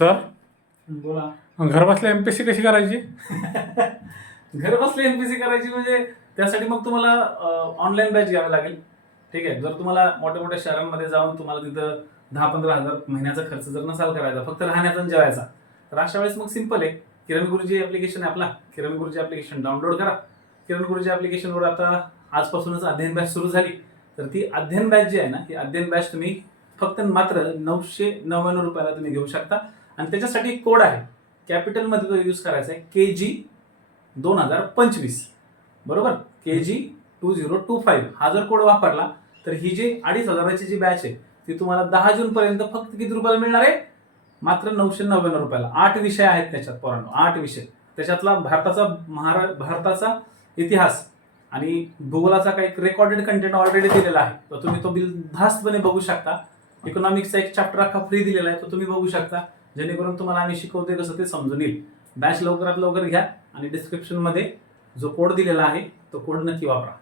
Sir बोला. घर बसल्या एम पी सी कशी करायची? घर बसल्या एमपीसी करायची म्हणजे त्यासाठी मग तुम्हाला ऑनलाईन बॅच घ्यावी लागेल. ठीक आहे? जर तुम्हाला मोठ्या मोठ्या शहरांमध्ये जाऊन तुम्हाला तिथं दहा पंधरा हजार महिन्याचा खर्च जर नसाल करायचा फक्त राहण्याचा आणि जेवायचा तर अशा वेळेस मग सिंपल आहे. किरण गुरुजी ऍप्लिकेशन आहे आपला. किरण गुरुजी ऍप्लिकेशन डाउनलोड करा. किरण गुरुजी ऍप्लिकेशनवर आता आजपासूनच अध्ययन बॅच सुरू झाली. तर ती अध्ययन बॅच जी आहे ना ही अध्ययन बॅच तुम्ही फक्त मात्र नऊशे नव्याण्णव रुपयाला तुम्ही घेऊ शकता. आणि त्याच्यासाठी एक कोड आहे. कॅपिटलमध्ये तो यूज करायचा आहे के जी दोन हजार पंचवीस. बरोबर? K G two zero two five हा जर कोड वापरला तर ही जी अडीच हजाराची जी बॅच आहे ती तुम्हाला दहा जूनपर्यंत फक्त किती रुपयाला मिळणार आहे? मात्र नऊशे नव्याण्णव रुपयाला. आठ विषय आहेत त्याच्यात पोरांनो आठ विषय. त्याच्यातला भारताचा महारा भारताचा इतिहास आणि भूगोलाचा काही रेकॉर्डेड कंटेंट ऑलरेडी दिलेला आहे. तर तुम्ही तो बिलधास्तपणे बघू शकता. इकॉनॉमिक्सचा एक चॅप्टर अख्खा फ्री दिलेला आहे तो तुम्ही बघू शकता. जेणेकरून तुम्हाला आम्ही शिकवतोय कसं ते समजून येईल. बॅच लवकरात लवकर घ्या आणि डिस्क्रिप्शनमध्ये जो कोड दिलेला आहे तो कोड नक्की वापरा.